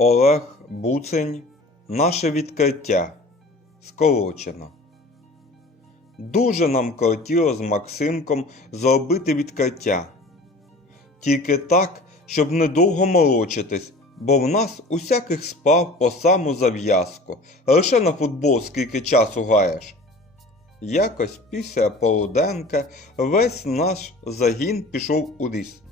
Олег Буцень. Наше відкриття. Скорочено. Дуже нам кортіло з Максимком зробити відкриття. Тільки так, щоб недовго молочитись, бо в нас усяких спав по саму зав'язку. Лише на футбол скільки часу гаєш. Якось після полуденка весь наш загін пішов у ліс.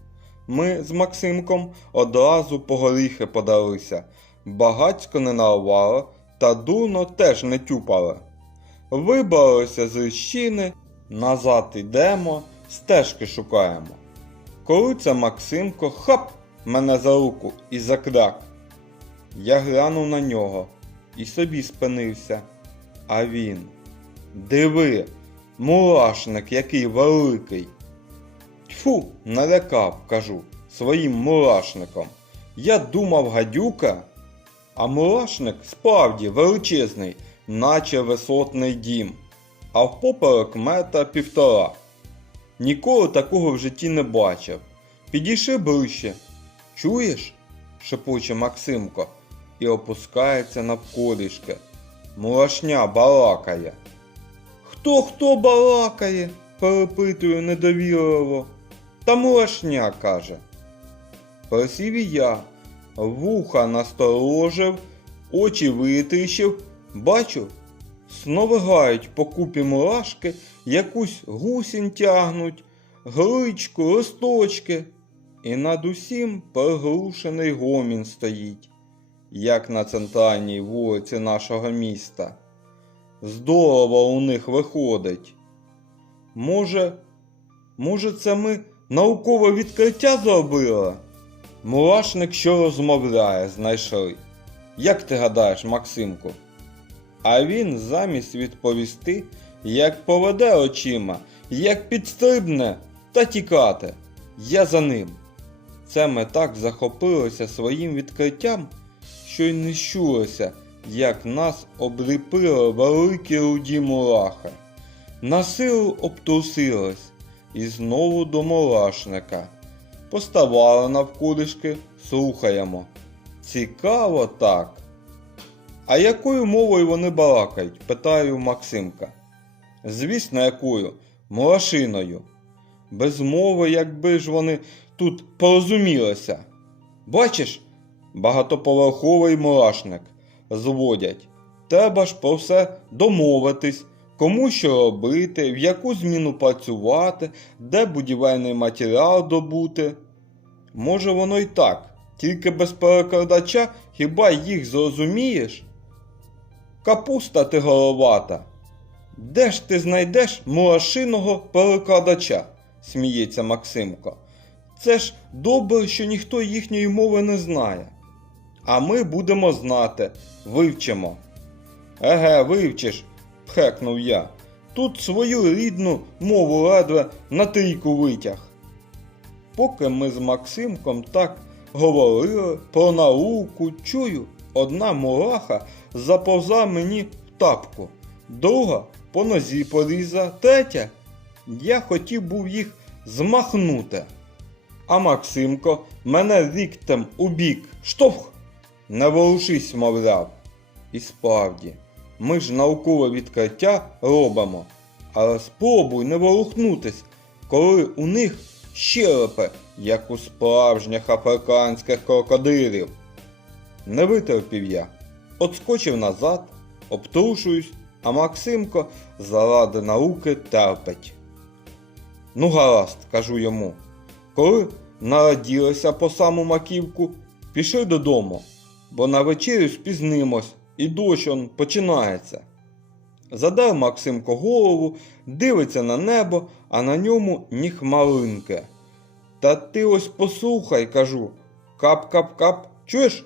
Ми з Максимком одразу по горіхи подалися, багацько не наливали, та дурно теж не тюпали. Вибралися з ліщини, назад ідемо, стежки шукаємо. Коли це Максимко хап мене за руку і закляк. Я глянув на нього і собі спинився. А він. Диви, мурашник який великий. Тьфу, налякав, кажу, своїм мурашником. Я думав гадюка, а мурашник справді величезний, наче висотний дім, а впоперек метра півтора. Ніколи такого в житті не бачив. Підійши ближче. Чуєш? шепоче Максимко і опускається навколішки. Мурашня балакає. Хто хто балакає? перепитую недовірливо. Та мурашня каже. Просів і я, вуха насторожив, очі витріщив, бачу, сновигають по купі мурашки, якусь гусінь тягнуть, гличку, листочки, і над усім приглушений гомін стоїть, як на центральній вулиці нашого міста. Здорово у них виходить. Може, може, це ми наукове відкриття зробили? Мурашник, що розмовляє, знайшли. Як ти гадаєш, Максимку? А він замість відповісти, як поведе очима, як підстрибне та тікати. Я за ним. Це ми так захопилися своїм відкриттям, що й не щулися, як нас обліпили великі руді мурахи. На силу обтрусились і знову до мурашника. Поставали навколишки, слухаємо. Цікаво так. А якою мовою вони балакають? питаю Максимка. Звісно, якою? Мурашиною. Без мови, якби ж вони тут порозумілися. Бачиш, багатоповерховий мурашник зводять. Треба ж про все домовитись, кому що робити, в яку зміну працювати, де будівельний матеріал добути. Може воно й так, тільки без перекладача хіба їх зрозумієш? Капуста ти головата. Де ж ти знайдеш мурашиного перекладача? сміється Максимко. Це ж добре, що ніхто їхньої мови не знає. А ми будемо знати, вивчимо. Еге, вивчиш, пхекнув я. Тут свою рідну мову ледве на трійку витяг. Поки ми з Максимком так говорили про науку, чую, одна мураха заповза мені в тапку, друга по нозі поріза, третя. Я хотів був їх змахнути. А Максимко мене віктем у бік штовх. Не ворушись, мовляв. І справді, ми ж наукове відкриття робимо, але спробуй не ворухнутись, коли у них щелепи, як у справжніх африканських крокодилів. Не витерпів я, отскочив назад, обтрушуюсь, а Максимко заради науки терпить. Ну, гаразд, кажу йому. Коли нараділися по саму маківку, пішли додому, бо на вечерю спізнимось і дощ он починається. Задав Максимко голову, дивиться на небо, а на ньому ні хмаринки. Та ти ось послухай, кажу. Кап-кап-кап, чуєш?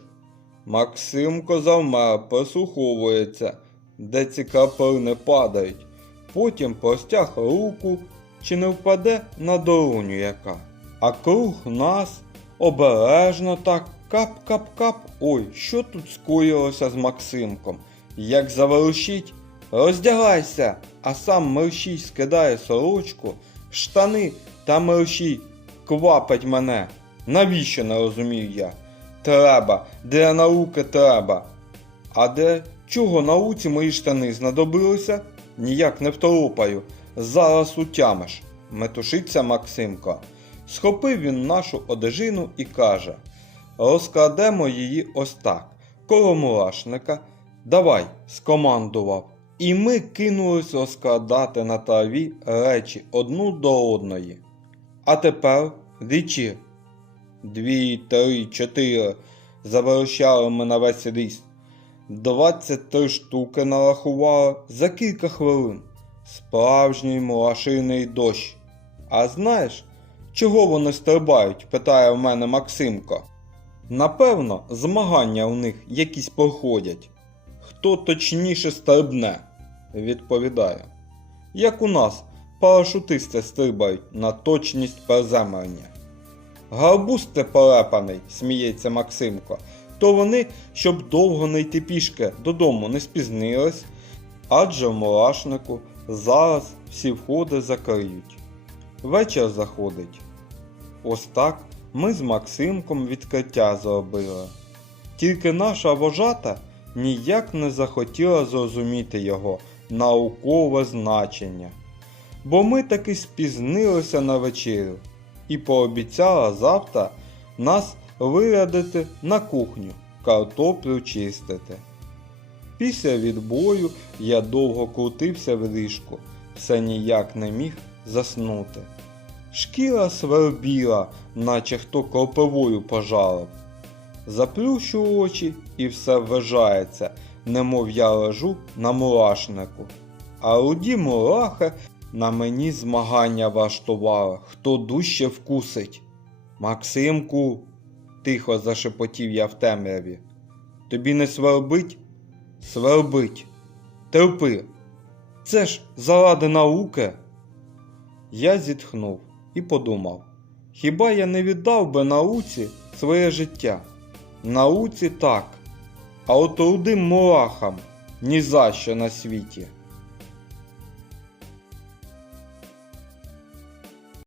Максимко завмер, прислуховується, де ці краплини падають. Потім простяг руку, чи не впаде на долоню яка. А круг нас обережно так кап-кап-кап. Ой, що тут скоїлося з Максимком? Як заворушить, роздягайся, а сам мерщій скидає сорочку, штани та мерщій квапить мене. Навіщо не розумію я? Треба, для науки треба. А де чого науці мої штани знадобилися? Ніяк не второпаю. Зараз утямиш. Метушиться Максимко. Схопив він нашу одежину і каже: Розкладемо її ось так. Коло мурашника. Давай, скомандував. І ми кинулись розкладати на траві речі одну до одної. А тепер річі. Дві, три, чотири. Заверещали ми на весь ріст. 23 штуки нарахували за кілька хвилин. Справжній мурашиний дощ. А знаєш, чого вони стрибають? питає в мене Максимко. Напевно, змагання у них якісь проходять. Хто точніше стрибне, відповідає. Як у нас, парашутисти стрибають на точність приземлення. Гарбуз ти полепаний, сміється Максимко, то вони, щоб довго не йти пішки додому не спізнились, адже в мурашнику зараз всі входи закриють. Вечір заходить. Ось так ми з Максимком відкриття зробили. Тільки наша вожата ніяк не захотіла зрозуміти його наукове значення. Бо ми таки спізнилися на вечерю і пообіцяла завтра нас вирядити на кухню, картоплю чистити. Після відбою я довго крутився в ліжку, все ніяк не міг заснути. Шкіра свербіла, наче хто кропивою пожалив. Заплющу очі і все вважається, немов я лежу на мурашнику. А руді мурахи на мені змагання влаштували, хто дужче вкусить. Максимку, тихо зашепотів я в темряві. Тобі не свербить? Свербить. Терпи. Це ж заради науки. Я зітхнув і подумав: хіба я не віддав би науці своє життя? Науці так, а от рудим мурахам ні за що на світі.